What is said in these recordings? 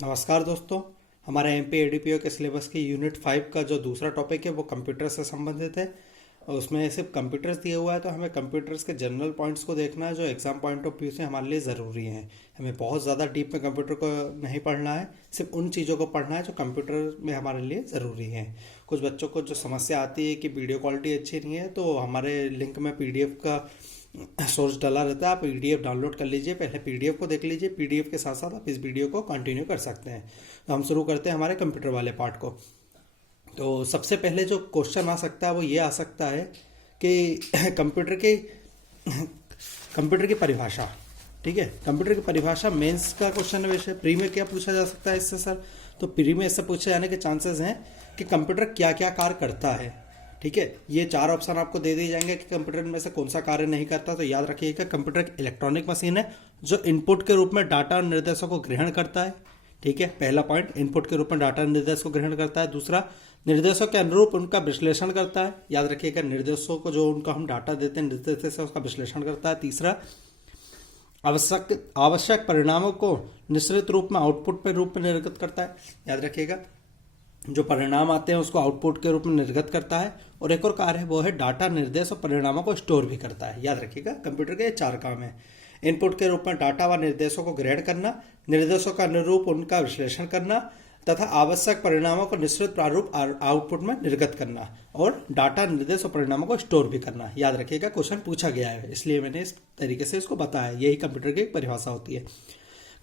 नमस्कार दोस्तों। हमारे एमपी एडीपीओ के सिलेबस की यूनिट 5 का जो दूसरा टॉपिक है वो कंप्यूटर से संबंधित है। और उसमें सिर्फ कंप्यूटर्स दिया हुआ है, तो हमें कंप्यूटर्स के जनरल पॉइंट्स को देखना है जो एग्जाम पॉइंट ऑफ व्यू से हमारे लिए ज़रूरी हैं। हमें बहुत ज़्यादा डीप में कंप्यूटर को नहीं पढ़ना है, सिर्फ उन चीज़ों को पढ़ना है जो कंप्यूटर में हमारे लिए ज़रूरी हैं। कुछ बच्चों को जो समस्या आती है कि वीडियो क्वालिटी अच्छी नहीं है, तो हमारे लिंक में पीडीएफ का सोर्स डाला रहता है। आप पीडीएफ डाउनलोड कर लीजिए, पहले पीडीएफ को देख लीजिए, पीडीएफ के साथ साथ आप इस वीडियो को कंटिन्यू कर सकते हैं। तो हम शुरू करते हैं हमारे कंप्यूटर वाले पार्ट को। तो सबसे पहले जो क्वेश्चन आ सकता है वो ये आ सकता है कि कंप्यूटर की परिभाषा। ठीक है, कंप्यूटर की परिभाषा मेंस का क्वेश्चन है। वैसे प्री में क्या पूछा जा सकता है इससे सर? तो प्री में इससे पूछे जाने के चांसेस हैं कि कंप्यूटर क्या क्या कार्य करता है। ठीक है, ये चार ऑप्शन आपको दे दिए जाएंगे कि कंप्यूटर में से कौन सा कार्य नहीं करता। तो याद रखिएगा, कंप्यूटर एक इलेक्ट्रॉनिक मशीन है जो इनपुट के रूप में डाटा और निर्देशों को ग्रहण करता है। ठीक है, पहला पॉइंट, इनपुट के रूप में डाटा और निर्देश को ग्रहण करता है। दूसरा, निर्देशों के अनुरूप उनका विश्लेषण करता है। याद रखिएगा, निर्देशों को जो उनको हम डाटा देते हैं निर्देश से उसका विश्लेषण करता है। तीसरा, आवश्यक परिणामों को निश्चित रूप में आउटपुट के रूप में निर्गत करता है। याद रखिएगा, जो परिणाम आते हैं उसको आउटपुट के रूप में निर्गत करता है। और एक और कार्य है वो है डाटा, निर्देश और परिणामों को स्टोर भी करता है। याद रखिएगा, कंप्यूटर के ये चार काम है। इनपुट के रूप में डाटा व निर्देशों को ग्रहण करना, निर्देशों का अनुरूप उनका विश्लेषण करना तथा आवश्यक परिणामों को निश्चित प्रारूप आउटपुट में निर्गत करना, और डाटा, निर्देश और परिणामों को स्टोर भी करना। याद रखिएगा, क्वेश्चन पूछा गया है इसलिए मैंने इस तरीके से इसको बताया। यही कंप्यूटर की एक परिभाषा होती है।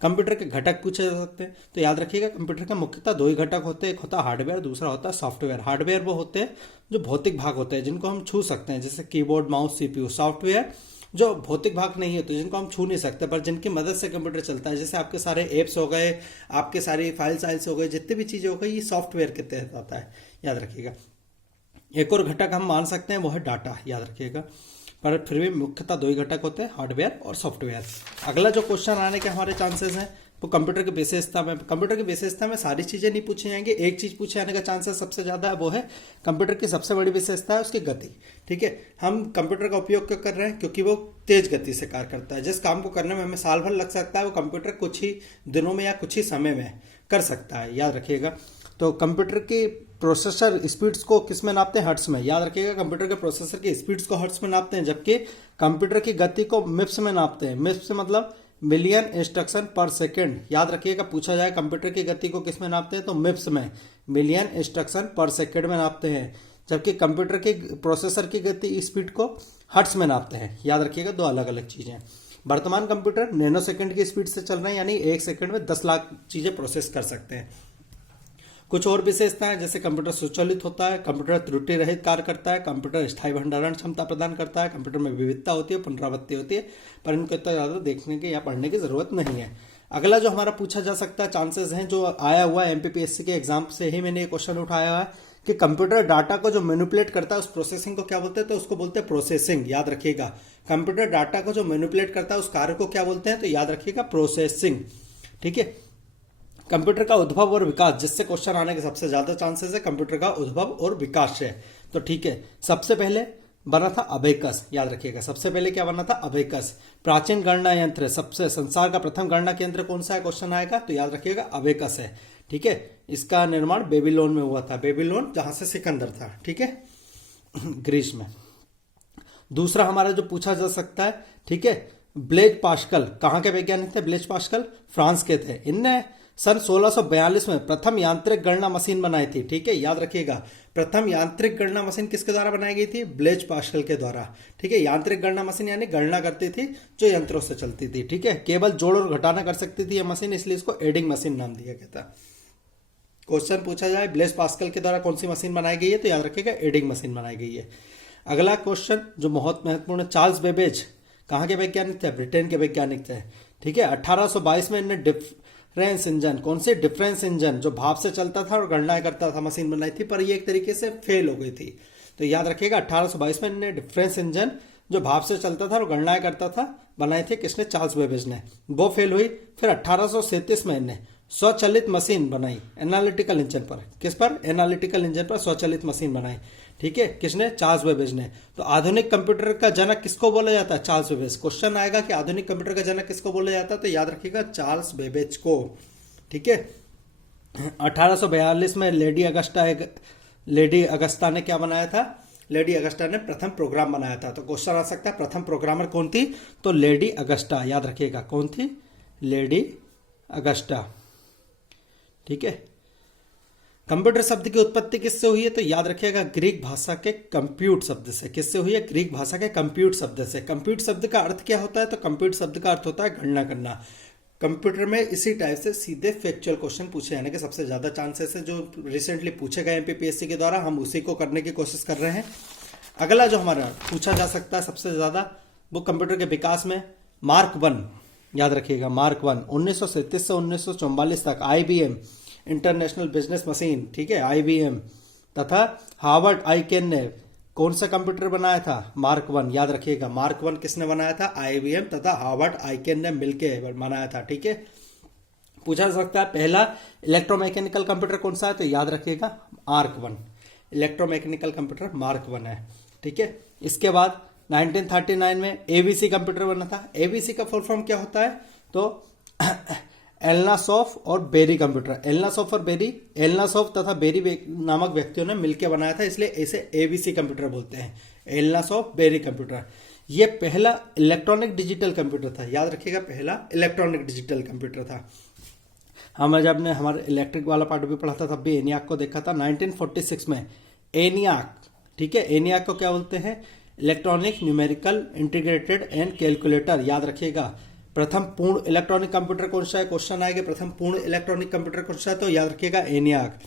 कंप्यूटर के घटक पूछे जा सकते हैं। तो याद रखिएगा, कंप्यूटर का मुख्यतः दो ही घटक होते हैं, एक होता है हार्डवेयर, दूसरा होता है सॉफ्टवेयर। हार्डवेयर वो होते हैं जो भौतिक भाग होते हैं जिनको हम छू सकते हैं, जैसे कीबोर्ड, माउस, सीपीयू। सॉफ्टवेयर जो भौतिक भाग नहीं होते, जिनको हम छू नहीं सकते पर जिनकी मदद से कंप्यूटर चलता है, जैसे आपके सारे एप्स हो गए, आपके सारी फाइल्स हो गए, जितनी भी चीज़ें हो गई, ये सॉफ्टवेयर के तहत आता है। याद रखिएगा, एक और घटक हम मान सकते हैं वो है डाटा। याद रखिएगा, पर फिर भी मुख्यतः दो ही घटक होते हैं, हार्डवेयर और सॉफ्टवेयर। अगला जो क्वेश्चन आने के हमारे चांसेस हैं वो कंप्यूटर की विशेषता में। कंप्यूटर की विशेषता में सारी चीजें नहीं पूछी जाएंगी, एक चीज पूछे जाने का चांसेस सबसे ज्यादा है, वो है कंप्यूटर की सबसे बड़ी विशेषता है उसकी गति। ठीक है, हम कंप्यूटर का उपयोग क्यों कर रहे हैं? क्योंकि वो तेज गति से कार्य करता है। जिस काम को करने में हमें साल भर लग सकता है, वो कंप्यूटर कुछ ही दिनों में या कुछ ही समय में कर सकता है। याद रखिएगा, तो कंप्यूटर की प्रोसेसर स्पीड्स को किस में नापते हैं? हर्ट्स में। याद रखिएगा, कंप्यूटर के प्रोसेसर की स्पीड्स को हर्ट्स में नापते हैं, जबकि कंप्यूटर की गति को मिप्स में नापते हैं। मिप्स मतलब मिलियन इंस्ट्रक्शन पर सेकंड। याद रखिएगा, पूछा जाए कंप्यूटर की गति को किस में नापते हैं, तो मिप्स में, मिलियन इंस्ट्रक्शन पर सेकंड में नापते हैं, जबकि कंप्यूटर की प्रोसेसर की गति स्पीड को हर्ट्स में नापते हैं। याद रखिएगा, दो अलग अलग चीजें। वर्तमान कंप्यूटर नैनो सेकंड की स्पीड से चल रहे हैं, यानी एक सेकंड में 10 लाख चीजें प्रोसेस कर सकते हैं। कुछ और विशेषताएं, जैसे कंप्यूटर स्वचालित होता है, कंप्यूटर त्रुटि रहित कार्य करता है, कंप्यूटर स्थायी भंडारण क्षमता प्रदान करता है, कंप्यूटर में विविधता होती है, पुनरावृत्ति होती है, पर इनको इतना ज़्यादा देखने की या पढ़ने की जरूरत नहीं है। अगला जो हमारा पूछा जा सकता है चांसेस हैं, जो आया हुआ है एमपीपीएससी के एग्जाम से ही मैंने ये क्वेश्चन उठाया है कि कंप्यूटर डाटा को जो मैनिपुलेट करता है उस प्रोसेसिंग को क्या बोलते हैं? तो उसको बोलते हैं प्रोसेसिंग। याद रखिएगा, कंप्यूटर डाटा को जो मैनिपुलेट करता है उस कार्य को क्या बोलते हैं? तो याद रखिएगा, प्रोसेसिंग। ठीक है, कंप्यूटर का उद्भव और विकास, जिससे क्वेश्चन आने के सबसे ज्यादा चांसेस है कंप्यूटर का उद्भव और विकास से। तो ठीक है, सबसे पहले बना था अबेकस। याद रखिएगा, सबसे पहले क्या बना था? अबेकस। प्राचीन गणना यंत्र, सबसे संसार का प्रथम गणना यंत्र कौन सा है? क्वेश्चन आएगा, तो याद रखिएगा अबेकस है। ठीक है, इसका निर्माण बेबीलोन में हुआ था। बेबीलोन जहां से सिकंदर था, ठीक है, ग्रीस में। दूसरा हमारा जो पूछा जा सकता है, ठीक है, ब्लेज पास्कल। कहां के वैज्ञानिक थे? ब्लेज पास्कल फ्रांस के थे। इनने सन 1642 में प्रथम यांत्रिक गणना मशीन बनाई थी। ठीक है, याद रखिएगा, प्रथम यांत्रिक गणना मशीन किसके द्वारा बनाई गई थी? ब्लेज पास्कल के द्वारा। ठीक है, यांत्रिक गणना मशीन यानी गणना करती थी जो यंत्रों से चलती थी। ठीक है, केवल जोड़ और घटाना कर सकती थी यह मशीन, इसलिए इसको एडिंग मशीन नाम दिया गया था। क्वेश्चन पूछा जाए ब्लेज पास्कल के द्वारा कौन सी मशीन बनाई गई है, तो याद रखिएगा एडिंग मशीन बनाई गई है। अगला क्वेश्चन जो बहुत महत्वपूर्ण, चार्ल्स बेबेज कहाँ के वैज्ञानिक थे? ब्रिटेन के वैज्ञानिक थे। ठीक है, 1822 में इन्हें डिफरेंस इंजन, कौन सी? डिफरेंस इंजन, जो भाप से चलता था और गणनाएं करता था, मशीन बनाई थी, पर ये एक तरीके से फेल हो गई थी। तो याद रखिएगा, 1822 में इन्हें डिफरेंस इंजन जो भाप से चलता था और गणनाएं करता था बनाई थी, किसने? चार्ल्स बेबेज ने। वो फेल हुई। फिर 1837 में इन्हें स्वचालित मशीन बनाई एनालिटिकल इंजन पर। किस पर? एनालिटिकल इंजन पर स्वचालित मशीन बनाई। ठीक है, किसने? चार्ल्स बेबेज ने। तो आधुनिक कंप्यूटर का जनक किसको बोला जाता है? Charles Babbage. क्वेश्चन आएगा कि आधुनिक कंप्यूटर का जनक किसको बोला जाता है, तो याद रखिएगा चार्ल्स बेबेज को। ठीक है, 1842 में लेडी अगस्ता ने क्या बनाया था? लेडी अगस्टा ने प्रथम प्रोग्राम बनाया था। तो क्वेश्चन आ सकता है प्रथम प्रोग्रामर कौन थी? तो लेडी अगस्टा, याद रखिएगा कौन थी? Lady Agusta. ठीक है। कंप्यूटर शब्द की उत्पत्ति किससे हुई है? तो याद रखिएगा ग्रीक भाषा के कंप्यूट शब्द से। किससे हुई है? ग्रीक भाषा के कंप्यूट शब्द से। कंप्यूट शब्द का अर्थ क्या होता है? तो कंप्यूट शब्द का अर्थ होता है गणना करना। कंप्यूटर में इसी टाइप से सीधे फैक्चुअल क्वेश्चन पूछे जाने के सबसे ज्यादा चांसेस है। जो रिसेंटली पूछे गए एमपीपीएससी के द्वारा, हम उसी को करने की कोशिश कर रहे हैं। अगला जो हमारा पूछा जा सकता है सबसे ज्यादा, वो कंप्यूटर के विकास में मार्क 1, याद रखिएगा मार्क 1 1937 से 1944 तक आईबीएम इंटरनेशनल बिजनेस मशीन, ठीक है, आईबीएम तथा हार्वर्ड आईकेन ने कौन सा कंप्यूटर बनाया था? मार्क 1, याद रखिएगा मार्क 1 किसने बनाया था? आईबीएम तथा हार्वर्ड आईकेन ने मिलकर बनाया था। ठीक है। पूछा जा सकता है पहला इलेक्ट्रोमैकेनिकल कंप्यूटर कौन सा है? तो याद रखिएगा मार्क 1, इलेक्ट्रोमैकेनिकल कंप्यूटर मार्क 1 है। ठीक है। इसके बाद 1939 में एबीसी कंप्यूटर बना था। एबीसी का फुल फॉर्म क्या होता है? तो एलनासॉफ और बेरी कंप्यूटर। एलनासॉफ और बेरी, एलनासॉफ तथा बेरी नामक व्यक्तियों ने मिलकर बनाया था, इसलिए इसे एबीसी कंप्यूटर बोलते हैं। एलनासॉफ बेरी कंप्यूटर। ये पहला इलेक्ट्रॉनिक डिजिटल कंप्यूटर था। याद रखिएगा पहला इलेक्ट्रॉनिक डिजिटल कंप्यूटर था। हम जब ने हमारे इलेक्ट्रिक वाला पार्ट भी पढ़ा था तब भी एनियाक को देखा था। 1946 में एनियाक, ठीक है, एनियाक को क्या बोलते हैं? Electronic numerical integrated and calculator. याद रखिएगा प्रथम पूर्ण इलेक्ट्रॉनिक कंप्यूटर कौन सा है? क्वेश्चन आएगा प्रथम पूर्ण इलेक्ट्रॉनिक कंप्यूटर कौन सा है? तो याद रखिएगा एनियाक।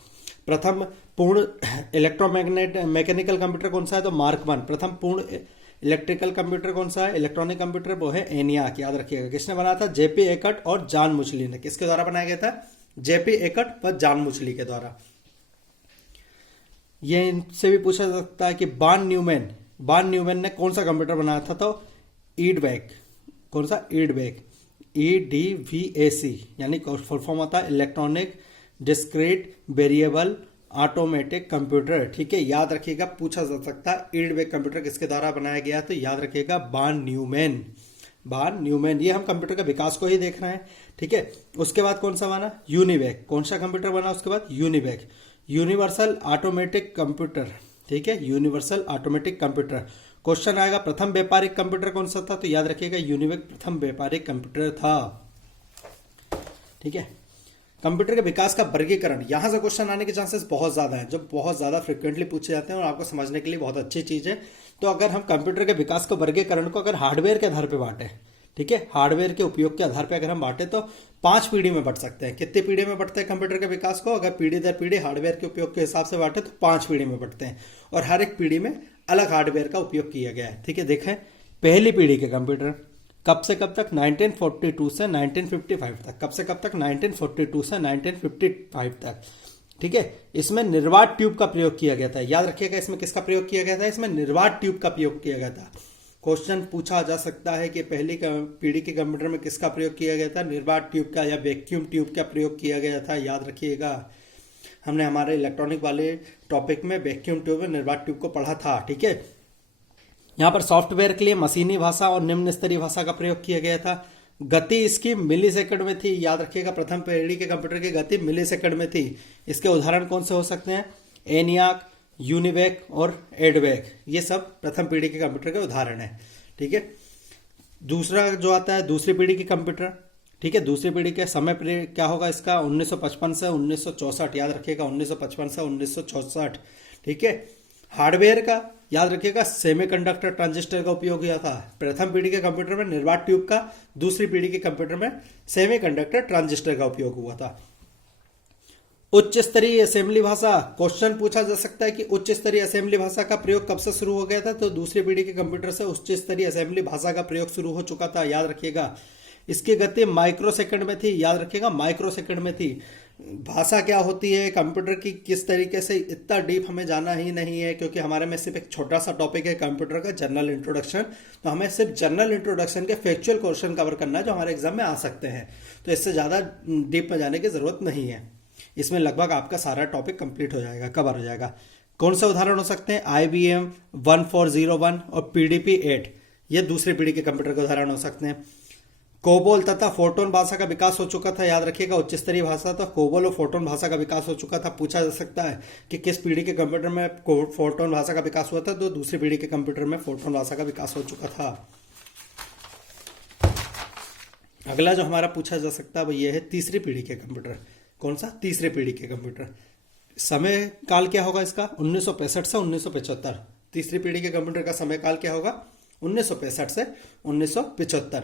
प्रथम पूर्ण मैकेनिकल कंप्यूटर कौन सा है? तो मार्क 1। प्रथम पूर्ण इलेक्ट्रिकल कंप्यूटर कौन सा है? इलेक्ट्रॉनिक कंप्यूटर, वो है एनियाक। याद रखिएगा किसने बनाया था? जेपी एकट और जॉन मुचली ने। किसके द्वारा बनाया गया था? जेपी एकट व जॉन मुचली के द्वारा। ये इनसे भी पूछा जा सकता है कि बान न्यूमैन ने कौन सा कंप्यूटर बनाया था? तो ईडवैक। कौन सा? ईडवैक, EDVAC, यानी फुल फॉर्म होता है electronic discrete variable automatic computer. ठीक है। याद रखिएगा पूछा जा सकता है ईडवैक कंप्यूटर किसके द्वारा बनाया गया? तो याद रखिएगा बान न्यूमैन। ये हम कंप्यूटर के विकास को ही देख रहे हैं। ठीक है। उसके बाद कौन सा बना? यूनिवैक। कौन सा कंप्यूटर बना उसके बाद? UNIVAC, universal automatic computer. ठीक है, यूनिवर्सल ऑटोमेटिक कंप्यूटर। क्वेश्चन आएगा प्रथम व्यापारिक कंप्यूटर कौन सा था? तो याद रखिएगा यूनिवैक प्रथम व्यापारिक कंप्यूटर था। ठीक है। कंप्यूटर के विकास का वर्गीकरण, यहां से क्वेश्चन आने के चांसेस बहुत ज्यादा हैं, जो बहुत ज्यादा फ्रिक्वेंटली पूछे जाते हैं और आपको समझने के लिए बहुत अच्छी चीज है। तो अगर हम कंप्यूटर के विकास का वर्गीकरण को अगर हार्डवेयर के आधार पर बांटे, ठीक है, हार्डवेयर के उपयोग के आधार पर अगर हम बांटे तो 5 पीढ़ी में बढ़ सकते हैं। कितनी पीढ़ी में बढ़ते हैं कंप्यूटर के विकास को? अगर पीढ़ी दर पीढ़ी हार्डवेयर के उपयोग के हिसाब से बांटे तो 5 पीढ़ी में बढ़ते हैं, और हर एक पीढ़ी में अलग हार्डवेयर का उपयोग किया गया है। ठीक है। देखें पहली पीढ़ी के कंप्यूटर कब से कब तक? 1942 से 1955 तक। कब से कब तक? 1942 से 1955 तक। ठीक है। इसमें निर्वात ट्यूब का प्रयोग किया गया था। याद रखिएगा इसमें किसका प्रयोग किया गया था? इसमें निर्वात ट्यूब का प्रयोग किया गया था। क्वेश्चन पूछा जा सकता है कि पहली पीढ़ी के कंप्यूटर में किसका प्रयोग किया गया था? निर्वात ट्यूब का या वैक्यूम ट्यूब का प्रयोग किया गया था। याद रखिएगा हमने हमारे इलेक्ट्रॉनिक वाले टॉपिक में वैक्यूम ट्यूब और निर्वात ट्यूब को पढ़ा था। ठीक है। यहाँ पर सॉफ्टवेयर के लिए मशीनी भाषा और निम्न स्तरीय भाषा का प्रयोग किया गया था। गति इसकी मिली सेकंड में थी। याद रखिएगा प्रथम पीढ़ी के कंप्यूटर की गति मिली सेकंड में थी। इसके उदाहरण कौन से हो सकते हैं? एनियाक, यूनिवैक और एडवैक, ये सब प्रथम पीढ़ी के कंप्यूटर के उदाहरण है। ठीक है। दूसरा जो आता है दूसरी पीढ़ी के कंप्यूटर। ठीक है। दूसरी पीढ़ी के समय क्या होगा इसका? 1955 से 1964। याद रखिएगा 1955 से 1964। ठीक है। हार्डवेयर का याद रखिएगा सेमीकंडक्टर ट्रांजिस्टर का उपयोग किया था। प्रथम पीढ़ी के कंप्यूटर में निर्वात ट्यूब का, दूसरी पीढ़ी के कंप्यूटर में सेमीकंडक्टर ट्रांजिस्टर का उपयोग हुआ था। उच्च स्तरीय असेंबली भाषा, क्वेश्चन पूछा जा सकता है कि उच्च स्तरीय असेंबली भाषा का प्रयोग कब से शुरू हो गया था? तो दूसरी पीढ़ी के कंप्यूटर से उच्च स्तरीय असेंबली भाषा का प्रयोग शुरू हो चुका था। याद रखिएगा इसकी गति माइक्रो सेकंड में थी। याद रखिएगा माइक्रो सेकंड में थी। भाषा क्या होती है कंप्यूटर की, किस तरीके से, इतना डीप हमें जाना ही नहीं है, क्योंकि हमारे में सिर्फ एक छोटा सा टॉपिक है कंप्यूटर का, जनरल इंट्रोडक्शन। तो हमें सिर्फ जनरल इंट्रोडक्शन के फैक्चुअल क्वेश्चन कवर करना है जो हमारे एग्जाम में आ सकते हैं। तो इससे ज़्यादा डीप में जाने की जरूरत नहीं है। इसमें लगभग आपका सारा टॉपिक कंप्लीट हो जाएगा, कवर हो जाएगा। कौन से उदाहरण हो सकते हैं? IBM 1401 और PDP-8, ये दूसरी पीढ़ी के कंप्यूटर के उदाहरण हो सकते हैं। कोबोल तथा फोर्टोन भाषा का विकास हो चुका था, याद रखिएगा उच्च स्तरीय भाषा था। कोबोल और फोर्टोन भाषा का विकास हो चुका था। पूछा जा सकता है कि किस पीढ़ी के कंप्यूटर में फोर्टोन भाषा का विकास हुआ था, तो दूसरी पीढ़ी के कंप्यूटर में फोर्टोन भाषा का विकास हो चुका था। अगला जो हमारा पूछा जा सकता है वो ये है तीसरी पीढ़ी के कंप्यूटर। कौन सा? तीसरी पीढ़ी के कंप्यूटर। समय काल क्या होगा इसका? 1965 से 1975। तीसरी पीढ़ी के कंप्यूटर का समय काल क्या होगा? 1965 से 1975।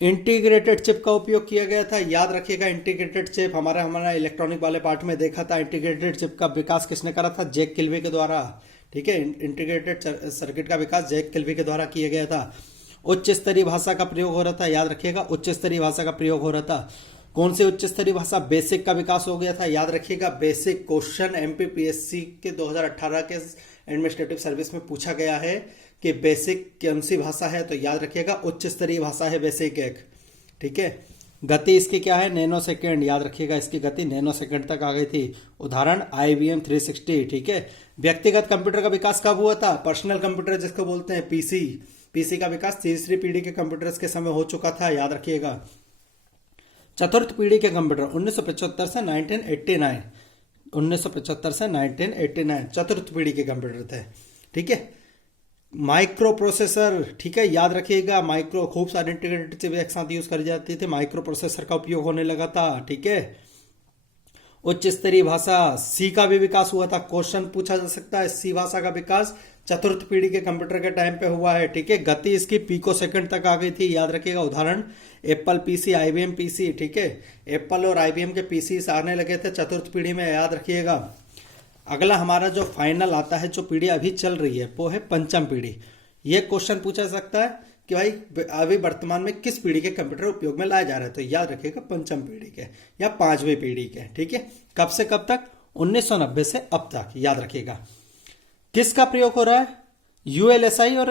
इंटीग्रेटेड चिप का उपयोग किया गया था, याद रखिएगा। इंटीग्रेटेड चिप हमारा इलेक्ट्रॉनिक वाले पार्ट में देखा था। इंटीग्रेटेड चिप का विकास किसने करा था? जैक किल्बी के द्वारा। ठीक है, इंटीग्रेटेड सर्किट का विकास जैक किल्बी के द्वारा किया गया था। उच्च स्तरीय भाषा का प्रयोग हो रहा था, याद रखिएगा उच्च स्तरीय भाषा का प्रयोग हो रहा था। कौन सी उच्च स्तरीय भाषा? बेसिक का विकास हो गया था, याद रखिएगा। बेसिक क्वेश्चन एमपीपीएससी के 2018 के एडमिनिस्ट्रेटिव सर्विस में पूछा गया है कि बेसिक कौन सी भाषा है, तो याद रखिएगा उच्च स्तरीय भाषा है बेसिक एक। ठीक है, गति इसकी क्या है? नैनो सेकेंड, याद रखिएगा इसकी गति नैनो सेकेंड तक आ गई थी। उदाहरण IBM 360। ठीक है, व्यक्तिगत कंप्यूटर का विकास कब हुआ था? पर्सनल कंप्यूटर जिसको बोलते हैं, पीसी का विकास तीसरी पीढ़ी के कंप्यूटर्स के समय हो चुका था, याद रखिएगा। चतुर्थ पीढ़ी के कंप्यूटर 1975 से 1989, 1975 से 1989 चतुर्थ पीढ़ी के कंप्यूटर थे। ठीक है, माइक्रो प्रोसेसर। ठीक है, याद रखिएगा माइक्रो, खूब सारे इंटीग्रेटेड चिप एक साथ यूज करी जाती थी, माइक्रो प्रोसेसर का उपयोग होने लगा था। ठीक है, उच्च स्तरीय भाषा सी का भी विकास हुआ था। क्वेश्चन पूछा जा सकता है सी भाषा का विकास चतुर्थ पीढ़ी के कंप्यूटर के टाइम पे हुआ है। ठीक है, गति इसकी पिको सेकंड तक आ गई थी, याद रखिएगा। उदाहरण एप्पल पीसी, IBM पीसी। ठीक है, एप्पल और IBM के पीसी आने लगे थे चतुर्थ पीढ़ी में, याद रखिएगा। अगला हमारा जो फाइनल आता है, जो पीढ़ी अभी चल रही है, वो है पंचम पीढ़ी। ये क्वेश्चन पूछा जा सकता है कि भाई अभी वर्तमान में किस पीढ़ी के कंप्यूटर उपयोग में लाए जा रहे हैं, तो याद रखिएगा पंचम पीढ़ी के या पांचवी पीढ़ी के। ठीक है, कब से कब तक? 1990 से अब तक, याद रखिएगा। किसका प्रयोग हो रहा है? ULSI और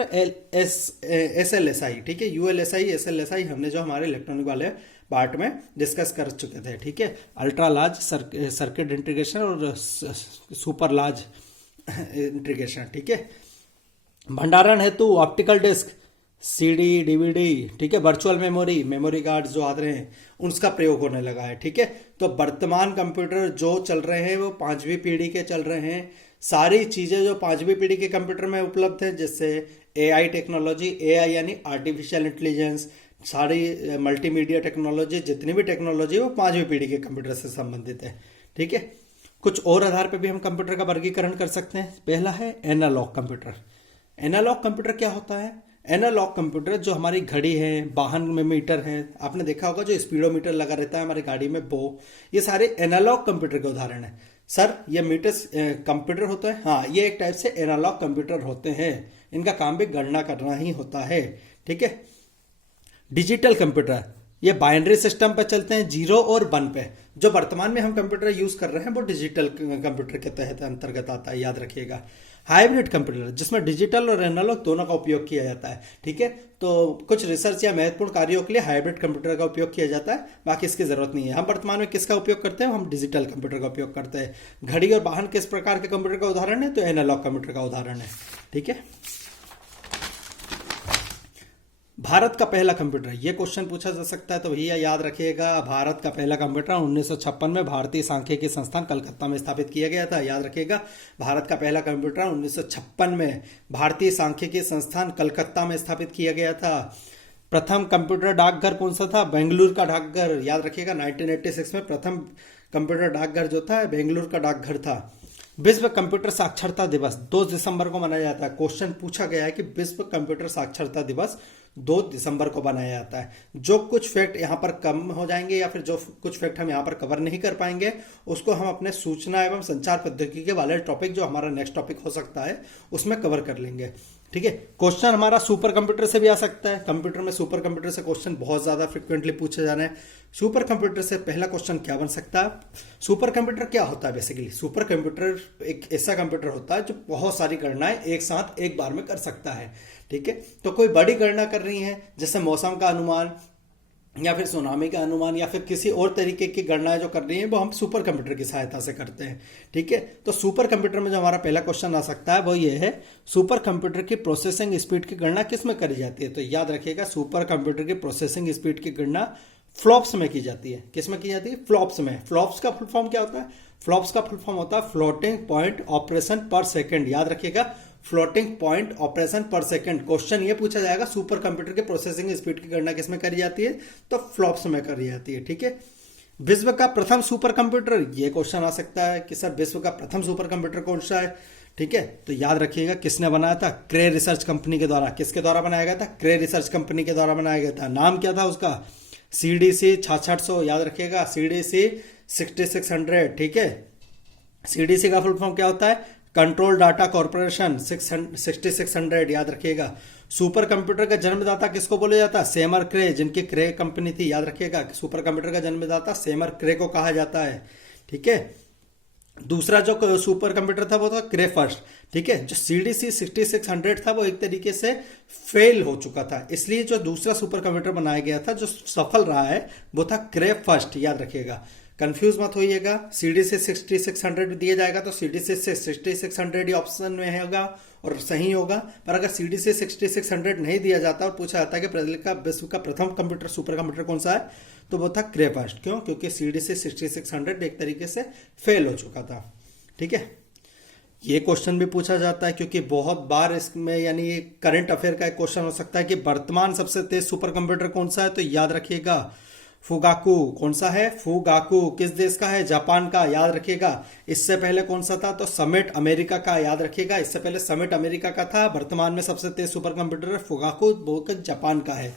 SLSI। ठीक है, ULSI SLSI हमने जो हमारे इलेक्ट्रॉनिक वाले पार्ट में डिस्कस कर चुके थे। ठीक है, अल्ट्रा लार्ज सर्किट इंटीग्रेशन और सुपर लार्ज इंटीग्रेशन। ठीक है, भंडारण हेतु ऑप्टिकल डिस्क, CD DVD। ठीक है, वर्चुअल मेमोरी कार्ड जो आ रहे हैं उसका प्रयोग होने लगा है। ठीक है, तो वर्तमान कंप्यूटर जो चल रहे हैं वो पांचवी पीढ़ी के चल रहे हैं। सारी चीजें जो पांचवी पीढ़ी के कंप्यूटर में उपलब्ध है, जैसे AI टेक्नोलॉजी, AI यानी आर्टिफिशियल इंटेलिजेंस, सारी मल्टीमीडिया टेक्नोलॉजी, जितनी भी टेक्नोलॉजी है वो पांचवी पीढ़ी के कंप्यूटर से संबंधित है। ठीक है, कुछ और आधार पर भी हम कंप्यूटर का वर्गीकरण कर सकते हैं। पहला है एनालॉग कंप्यूटर। एनालॉग कंप्यूटर क्या होता है? एनालॉग कंप्यूटर जो हमारी घड़ी है, वाहन में मीटर है, आपने देखा होगा जो स्पीडोमीटर लगा रहता है हमारी गाड़ी में, वो ये सारे एनालॉग कंप्यूटर के उदाहरण है। सर ये मीटर कंप्यूटर होता है? हाँ, ये एक टाइप से एनालॉग कंप्यूटर होते हैं। इनका काम भी गणना करना ही होता है। ठीक है, डिजिटल कंप्यूटर ये बाइनरी सिस्टम पर चलते हैं, 0 और 1 पे। जो वर्तमान में हम कंप्यूटर यूज कर रहे हैं वो डिजिटल कंप्यूटर के तहत अंतर्गत आता है, याद रखिएगा। हाइब्रिड कंप्यूटर जिसमें डिजिटल और एनालॉग दोनों का उपयोग किया जाता है। ठीक है, तो कुछ रिसर्च या महत्वपूर्ण कार्यों के लिए हाइब्रिड कंप्यूटर का उपयोग किया जाता है, बाकी इसकी जरूरत नहीं है। हम वर्तमान में किसका उपयोग करते हैं? हम डिजिटल कंप्यूटर का उपयोग करते हैं। घड़ी और वाहन किस प्रकार के कंप्यूटर का उदाहरण है? तो एनालॉग कंप्यूटर का उदाहरण है। ठीक है, भारत का पहला कंप्यूटर, ये क्वेश्चन पूछा जा सकता है, तो भैया याद रखिएगा भारत का पहला कंप्यूटर 1956 में भारतीय सांख्यिकी संस्थान कलकत्ता में स्थापित किया गया था। याद रखिएगा भारत का पहला कंप्यूटर 1956 में भारतीय सांख्यिकी संस्थान कलकत्ता में स्थापित किया गया था। प्रथम कंप्यूटर डाकघर कौन सा था? बेंगलुरु का डाकघर, याद रखिएगा। 1986 में प्रथम कंप्यूटर डाकघर जो था बेंगलुरु का डाकघर था। विश्व कंप्यूटर साक्षरता दिवस 2 दिसंबर को मनाया जाता है। क्वेश्चन पूछा गया है कि विश्व कंप्यूटर साक्षरता दिवस 2 दिसंबर को मनाया जाता है। जो कुछ फैक्ट यहाँ पर कम हो जाएंगे या फिर जो कुछ फैक्ट हम यहाँ पर कवर नहीं कर पाएंगे उसको हम अपने सूचना एवं संचार प्रौद्योगिकी वाले टॉपिक, जो हमारा नेक्स्ट टॉपिक हो सकता है, उसमें कवर कर लेंगे। ठीक है, क्वेश्चन हमारा सुपर कंप्यूटर से भी आ सकता है। कंप्यूटर में सुपर कंप्यूटर से क्वेश्चन बहुत ज्यादा फ्रिक्वेंटली पूछे जा रहे हैं। सुपर कंप्यूटर से पहला क्वेश्चन क्या बन सकता है? सुपर कंप्यूटर क्या होता है? बेसिकली सुपर कंप्यूटर एक ऐसा कंप्यूटर होता है जो बहुत सारी गणनाएं एक साथ एक बार में कर सकता है। ठीक है, तो कोई बड़ी गणना कर रही है, जैसे मौसम का अनुमान या फिर सुनामी का अनुमान या फिर किसी और तरीके की गणनाएं जो कर रही हैं वो हम सुपर कंप्यूटर की सहायता से करते हैं। ठीक है, तो सुपर कंप्यूटर में जो हमारा पहला क्वेश्चन आ सकता है वो ये है, सुपर कंप्यूटर की प्रोसेसिंग स्पीड की गणना किस में करी जाती है? तो याद रखिएगा, सुपर कंप्यूटर की प्रोसेसिंग स्पीड की गणना फ्लॉप्स में की जाती है। किस में की जाती है? फ्लॉप्स में। फ्लॉप्स का फुल फॉर्म क्या होता है? फ्लॉप्स का फुल फॉर्म होता है फ्लोटिंग पॉइंट ऑपरेशन पर सेकंड। याद रखिएगा, फ्लोटिंग पॉइंट ऑपरेशन पर सेकंड। क्वेश्चन ये पूछा जाएगा सुपर कंप्यूटर के प्रोसेसिंग स्पीड की गणना किसमें करी जाती है? तो फ्लॉप्स में करी जाती है। ठीक है, विश्व का प्रथम सुपर कंप्यूटर, ये क्वेश्चन आ सकता है कि सर विश्व का प्रथम सुपर कंप्यूटर कौन सा है? ठीक है, तो याद रखिएगा किसने बनाया था? क्रे रिसर्च कंपनी के द्वारा। किसके द्वारा बनाया गया था? क्रे रिसर्च कंपनी के द्वारा बनाया गया था। नाम क्या था उसका? CDC 6600। याद रखिएगा, CDC 6600। ठीक है, CDC का फुल फॉर्म क्या होता है? Control data corporation 6600। याद रखिएगा, सुपर कंप्यूटर का जन्मदाता किसको बोला जाता है? सेमर क्रे, जिनकी क्रे कंपनी थी। याद रखिएगा, सुपर कंप्यूटर का जन्मदाता सेमर क्रे को कहा जाता है। ठीक है, दूसरा जो सुपर कंप्यूटर था वो था क्रे फर्स्ट। ठीक है, जो CDC 6600 था वो एक तरीके से फेल हो चुका था, इसलिए जो दूसरा सुपर कंप्यूटर बनाया गया था जो सफल रहा है वो था क्रे फर्स्ट। याद रखिएगा, कंफ्यूज मत होइएगा। CDC 6600 दिया जाएगा तो CDC 6600 ही ऑप्शन में होगा और सही होगा। पर अगर CDC 6600 नहीं दिया जाता और पूछा जाता है कि विश्व का प्रथम कंप्यूटर सुपर कंप्यूटर कौन सा है, तो वो था क्रे फर्स्ट। क्यों? क्योंकि CDC 6600 एक तरीके से फेल हो चुका था। ठीक है, ये क्वेश्चन भी पूछा जाता है क्योंकि बहुत बार इसमें, यानी ये करंट अफेयर का एक क्वेश्चन हो सकता है कि वर्तमान सबसे तेज सुपर कंप्यूटर कौन सा है? तो याद रखिएगा, फुगाकू। कौन सा है? फुगाकू। किस देश का है? जापान का। याद रखिएगा, इससे पहले कौन सा था? तो समिट अमेरिका का। याद रखिएगा, इससे पहले समिट अमेरिका का था। वर्तमान में सबसे तेज सुपर कंप्यूटर फुगाकू, वो जापान का है।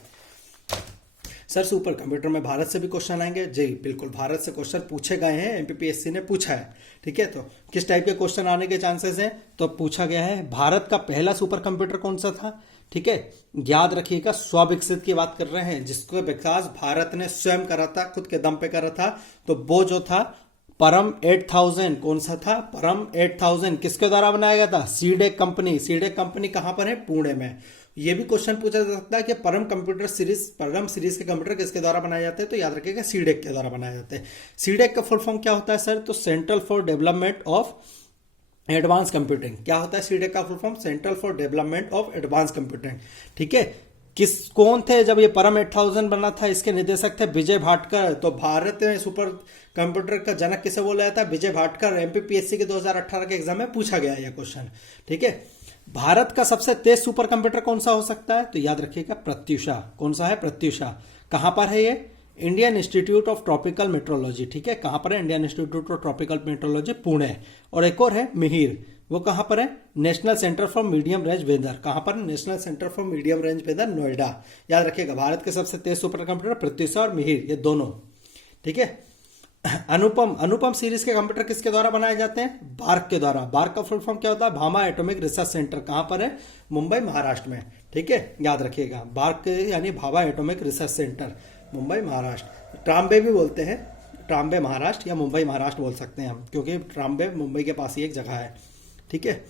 सर सुपर कंप्यूटर में भारत से भी क्वेश्चन आएंगे? जी बिल्कुल, भारत से क्वेश्चन पूछे गए हैं, MPPSC ने पूछा है। ठीक है, तो किस टाइप के क्वेश्चन आने के चांसेस हैं? तो पूछा गया है भारत का पहला सुपर कंप्यूटर कौन सा था? ठीक है, याद रखिएगा, स्वविकसित की बात कर रहे हैं, जिसको विकास भारत ने स्वयं करा था, खुद के दम पे करा था। तो वो जो था परम 8000। कौन सा था? परम 8000। किसके द्वारा बनाया गया था? सीडेक कंपनी। सीडेक कंपनी कहां पर है? पुणे में। ये भी क्वेश्चन पूछा जा सकता है कि परम सीरीज के कंप्यूटर किसके द्वारा बनाए जाते हैं? तो याद रखिएगा, सीडेक के द्वारा बनाए जाते हैं। सीडेक का फुल फॉर्म क्या होता है सर? तो central for development of advance computing. क्या होता है सीडेक का full form? Central for development of advance computing. ठीक है, कौन थे जब ये परम 8000 बना था? इसके निदेशक थे विजय भाटकर। तो भारत में सुपर कंप्यूटर का जनक किसे बोला जाता है? विजय भाटकर। MPPSC के 2018 के एग्जाम में पूछा गया यह क्वेश्चन। ठीक है, भारत का सबसे तेज सुपर कंप्यूटर कौन सा हो सकता है? तो याद रखिएगा, प्रत्यूषा। कौन सा है? प्रत्यूषा। कहां पर है ये? Indian Institute of Tropical Meteorology. ठीक है, कहां पर है? Indian Institute of Tropical Meteorology, Pune. और एक और है मिहिर, वो कहां पर है? National Centre for Medium Range Weather. कहां पर? National Centre for Medium Range Weather, Noida. याद रखिएगा, भारत के सबसे तेज सुपर कंप्यूटर प्रत्यूषा और मिहिर, ये दोनों। ठीक है, अनुपम सीरीज के कंप्यूटर किसके द्वारा बनाए जाते हैं? बार्क के द्वारा। बार्क का फुल फॉर्म क्या होता है? Bhama atomic research centre. कहां पर है? मुंबई, महाराष्ट्र में। ठीक है, याद रखिएगा, बार्क यानी Bhabha atomic research centre, Mumbai, Maharashtra. Trombay भी बोलते हैं, ट्राम्बे महाराष्ट्र या मुंबई महाराष्ट्र बोल सकते हैं हम, क्योंकि ट्राम्बे मुंबई के पास ही एक जगह है। ठीक है,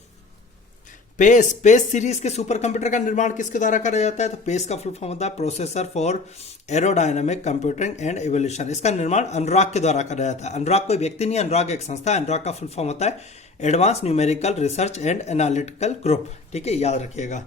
पेस सीरीज के सुपर कंप्यूटर का निर्माण किसके द्वारा करा जाता है? तो पेस का फुल फॉर्म होता है processor for aerodynamic computing and evolution. इसका निर्माण अनुराग के द्वारा करा जाता है। अनुराग कोई व्यक्ति नहीं, अनुराग एक संस्था है। अनुराग का फुल फॉर्म होता है advance numerical research and analytical group. ठीक है, याद रखिएगा।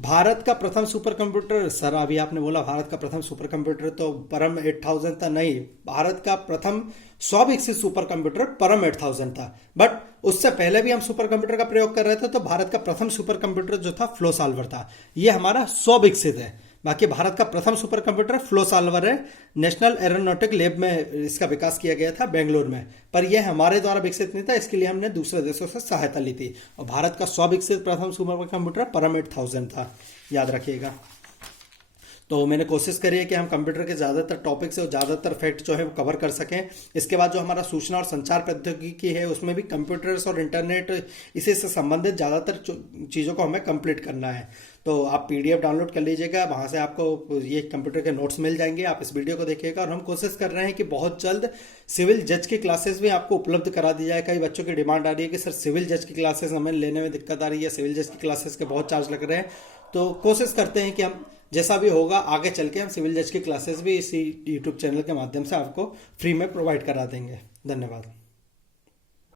भारत का प्रथम सुपर कंप्यूटर, सर अभी आपने बोला भारत का प्रथम सुपर कंप्यूटर तो परम 8000 था। नहीं, भारत का प्रथम स्वविकसित सुपर कंप्यूटर परम 8000 था। बट उससे पहले भी हम सुपर कंप्यूटर का प्रयोग कर रहे थे, तो भारत का प्रथम सुपर कंप्यूटर जो था फ्लो सॉल्वर था। ये हमारा स्वविकसित है। बाकी भारत का प्रथम सुपर कंप्यूटर फ्लो सॉल्वर है, नेशनल एरोनॉटिक लैब में इसका विकास किया गया था बेंगलोर में। पर यह हमारे द्वारा विकसित नहीं था, इसके लिए हमने दूसरे देशों से सहायता ली थी। और भारत का स्वविकसित प्रथम सुपर कंप्यूटर परम 8000 था, याद रखिएगा। तो मैंने कोशिश करी है कि हम कंप्यूटर के ज़्यादातर टॉपिक्स और ज़्यादातर फैक्ट जो है वो कवर कर सकें। इसके बाद जो हमारा सूचना और संचार प्रौद्योगिकी है उसमें भी कंप्यूटर्स और इंटरनेट इसी से संबंधित ज़्यादातर चीज़ों को हमें कंप्लीट करना है। तो आप PDF डाउनलोड कर लीजिएगा, वहाँ से आपको ये कंप्यूटर के नोट्स मिल जाएंगे। आप इस वीडियो को देखिएगा। और हम कोशिश कर रहे हैं कि बहुत जल्द सिविल जज की क्लासेस भी आपको उपलब्ध करा दी जाए। कई बच्चों की डिमांड आ रही है कि सर सिविल जज की क्लासेस हमें लेने में दिक्कत आ रही है, सिविल जज की क्लासेस के बहुत चार्ज लग रहे हैं। तो कोशिश करते हैं कि हम जैसा भी होगा आगे चल के हम सिविल जज की क्लासेस भी इसी यूट्यूब चैनल के माध्यम से आपको फ्री में प्रोवाइड करा देंगे। धन्यवाद।